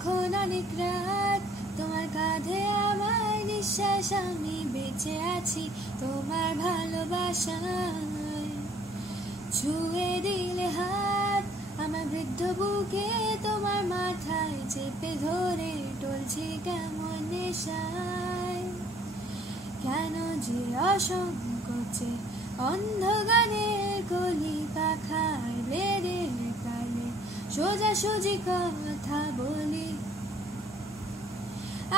এখন অনেক রাত, তোমার কাঁধে আমার নিঃশ্বাস, আমি বেঁচে আছি তোমার ভালোবাসায়। ছুঁয়ে দিলে হাত আমার বৃদ্ধ বুকে, তোমার মাথায় চেপে ধরে টলছি কেমন নেশায়। কেন যে অসংকোচে অন্ধ গানের কলি পাখায় বেড়ে কালে সোজাসুজি কথা বলি।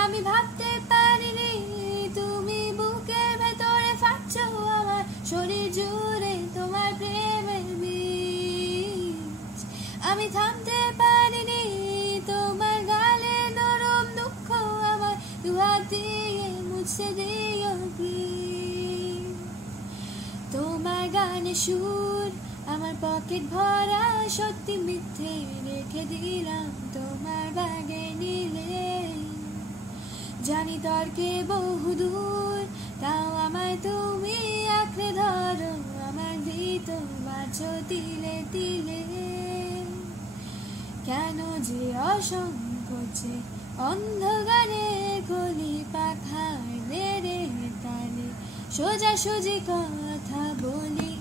আমি ভাবতে পারিনি তুমি বুকের ভেতরে ফাটছো আমার শরীর জুড়ে তোমার প্রেমের বীজ। আমি থামতে পারিনি তোমার গালে নরম দুঃখ আমার দুহাত দিয়ে মুছে দিও প্লিজ। তোমার গানে সুর আমার পকেট ভরা, সত্যি মিথ্যে রেখে দিলাম তোমার ব্যাগে নিলে। জানি তর্কে বহুদূর, তাও আমায় তুমি আঁকড়ে ধরো, আমার ভীত বাঁচো তিলে তিলে। কেন যে অসংকোচে অন্ধ গানের কলি পাখায় বেড়ে তালে সোজাসুজি কথা বলি।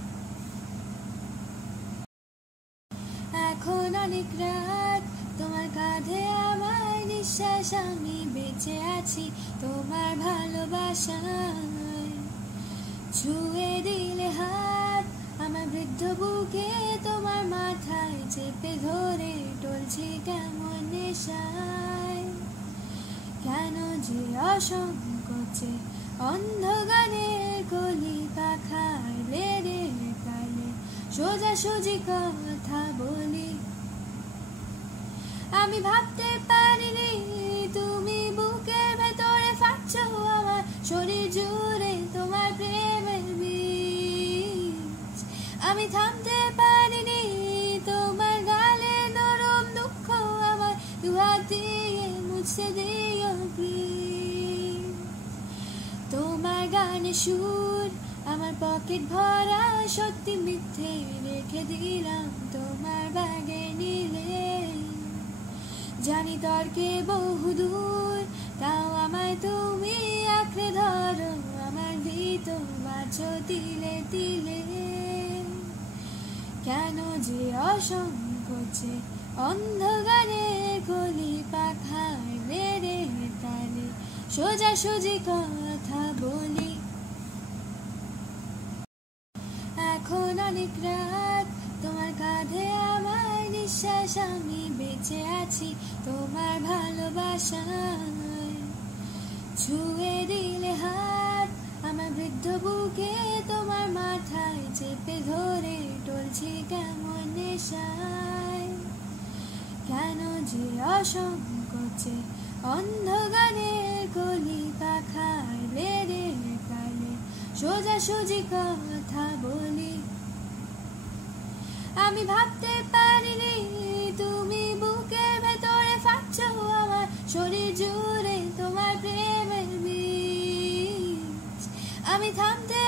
এখন অনেক রাত, তোমার কাঁধে আমার নিঃশ্বাস, আমি বেঁচে আছি তোমার ভালোবাসায়। ছুঁয়ে দিলে হাত আমার বৃদ্ধ বুকে, তোমার মাথায় চেপে ধরে টলছি কেমন নেশায়। কেন যে অসংকোচে অন্ধ গানের কলি পাখায় বেড়ে কালে সোজাসুজি কথা বলি। আমি ভাবতে পারিনি তুমি বুকের ভেতরে ফাটছো আমার শরীর জুড়ে তোমার প্রেমের বীজ। আমি থামতে পারিনি তোমার গালে নরম দুঃখ আমার দুহাত দিয়ে মুছে দিও প্লিজ। তোমার গানে সুর আমার পকেট ভরা, সত্যি মিথ্যে রেখে দিলাম তোমার ব্যাগে নিলে। জানি তর্কে বহুদূর, তাও আমায় তুমি আঁকড়ে ধরো, আমার ভীত বাঁচো তিলে তিলে। কেন যে অসংকোচে অন্ধ গানের কলি পাখায় বেড়ে তালে সোজাসুজি কথা বলি। এখন অনেক রাত, তোমার কাঁধে আমার নিঃশ্বাস, আমি বেঁচে আছি তোমার ভালোবাসায়। ছুঁয়ে দিলে হাত আমার বৃদ্ধ বুকে, তোমার মাথায় চেপে ধরে টলছি কেমন নেশায়। কেন যে অসংকোচে অন্ধ গানের কলি পাখায় বেড়ে কালে সোজাসুজি কথা বলি। আমি ভাবতে পারিনি তুমি বুকের ভেতরে ফাটছো আমার শরীর জুড়ে তোমার প্রেমের বীজ। আমি থামতে